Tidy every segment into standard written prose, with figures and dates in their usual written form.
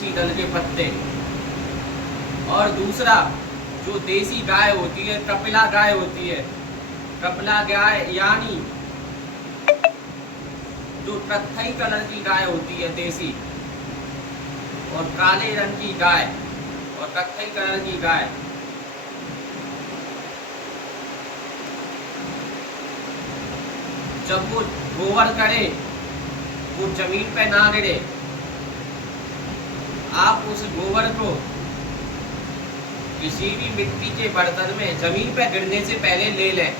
तुलसी दल के पत्ते। और दूसरा जो देसी गाय होती है, कपिला गाय होती है, कपिला गाय यानी जो कत्थई कलर की गाय होती है देसी, और काले रंग की गाय और कत्थई कलर की गाय, जब वो गोबर करे वो जमीन पे ना गिरे, आप उस गोबर को किसी भी मिट्टी के बर्तन में जमीन पे गिरने से पहले ले लें।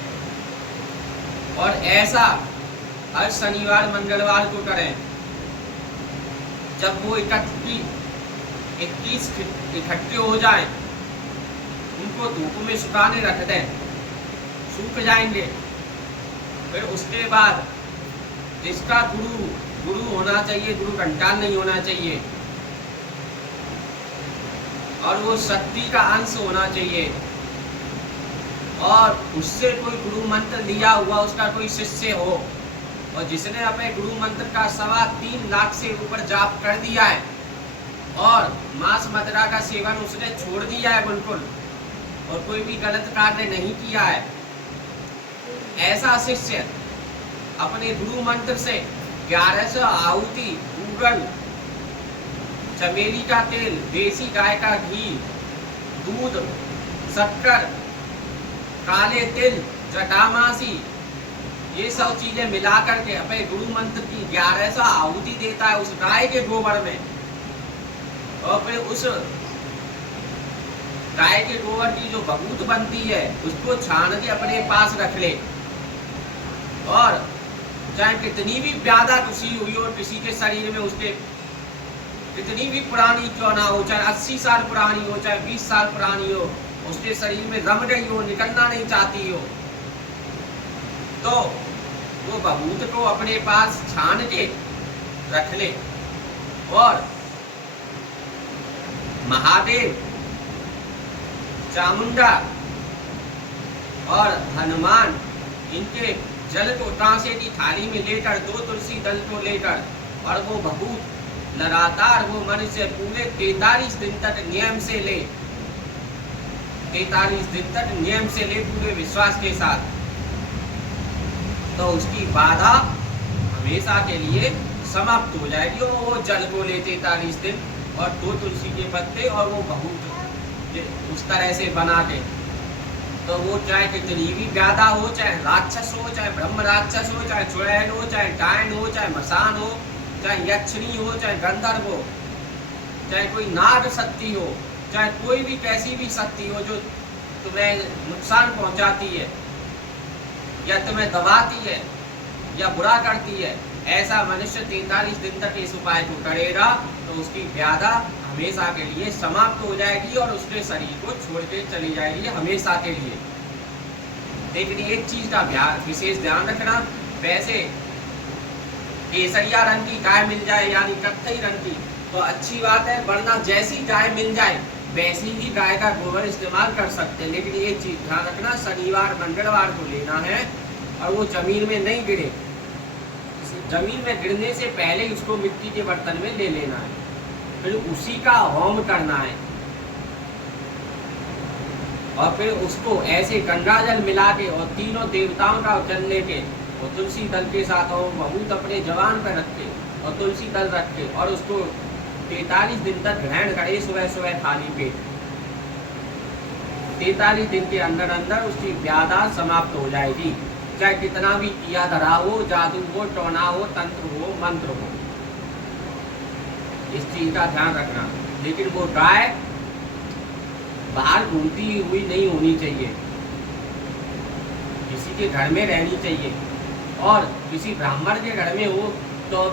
और ऐसा हर शनिवार मंगलवार को करें। जब वो 21 इकट्ठे हो जाएं, उनको धूप में सुखाने रख दें, सूख जाएंगे। फिर उसके बाद जिसका गुरु होना चाहिए, गुरु घंटाल नहीं होना चाहिए, और वो शक्ति का अंश होना चाहिए, और उससे कोई गुरु मंत्र लिया हुआ उसका कोई शिष्य हो, और जिसने अपने गुरु मंत्र का 3.25 लाख से ऊपर जाप कर दिया है और मांस मदिरा का सेवन उसने छोड़ दिया है बिल्कुल, और कोई भी गलत कार्य नहीं किया है, ऐसा शिष्य अपने गुरु मंत्र से 1100 आहुति, गूगल, चमेली का तेल, देसी गाय का घी, दूध, शक्कर, काले तिल, जटामासी, ये सब चीजें मिला करके अपने गुरु मंत्र की 1100 आहुति देता है उस गाय के गोबर में। और फिर उस गाय के गोबर की जो भभूत बनती है उसको छान के अपने पास रख ले। और चाहे कितनी भी व्याधा खुशी हुई हो किसी के शरीर में, उसके कितनी भी पुरानी क्यों ना हो, चाहे 80 साल पुरानी हो, चाहे 20 साल पुरानी हो, उसके शरीर में रम गई हो, निकलना नहीं चाहती हो, तो वो भभूत को अपने पास छान के रख ले। और महादेव, चामुंडा और हनुमान, इनके जल को कांसे की थाली में लेकर 2 तुलसी दल को लेकर, और वो भभूत लगातार वो मनुष्य पूरे 43 दिन तक नियम से ले, 43 दिन तक नियम से ले पूरे विश्वास के साथ, तो उसकी बाधा हमेशा के लिए समाप्त हो जाएगी। और वो जल को ले 43 दिन और 2 तुलसी के पत्ते और वो भभूत उस तरह से बना के, तो वो चाहे कितनी भी व्याधा हो, चाहे राक्षस हो, चाहे ब्रह्म राक्षस हो, चाहे चुड़ैल हो, चाहे डायन हो, चाहे मसान हो, चाहे यक्षिणी हो, चाहे गंधर्व हो, चाहे कोई नाग शक्ति हो, चाहे कोई भी कैसी भी शक्ति हो जो तुम्हें नुकसान पहुंचाती है या तुम्हें दबाती है या बुरा करती है, ऐसा मनुष्य 43 दिन तक इस उपाय को करेगा तो उसकी व्याधा हमेशा के लिए समाप्त हो जाएगी और उसके शरीर को छोड़ के चली जाएगी हमेशा के लिए। लेकिन एक चीज का विशेष ध्यान रखना, वैसे केसरिया रंग की गाय मिल जाए यानी कत्थई रंग की तो अच्छी बात है, वरना जैसी गाय मिल जाए वैसी ही गाय का गोबर इस्तेमाल कर सकते हैं। लेकिन एक चीज ध्यान रखना, शनिवार मंगलवार को लेना है और वो जमीन में नहीं गिरे, जमीन में गिरने से पहले उसको मिट्टी के बर्तन में ले लेना है, फिर उसी का होम करना है, और फिर उसको ऐसे गंगा जल मिला के और तीनों देवताओं का जल लेके और तुलसी दल के साथ और भभूत अपने जवान पर रख के और तुलसी दल रख के और उसको 43 दिन तक ग्रहण करे सुबह सुबह थाली पे। 43 दिन के अंदर अंदर उसकी व्याधा समाप्त हो जाएगी, चाहे कितना भी किया धरा हो, जादू हो, टोना हो, तंत्र हो, मंत्र हो, इस चीज का ध्यान रखना। लेकिन वो गाय बाहर घूमती हुई नहीं होनी चाहिए, किसी के घर में रहनी चाहिए, और किसी ब्राह्मण के घर में हो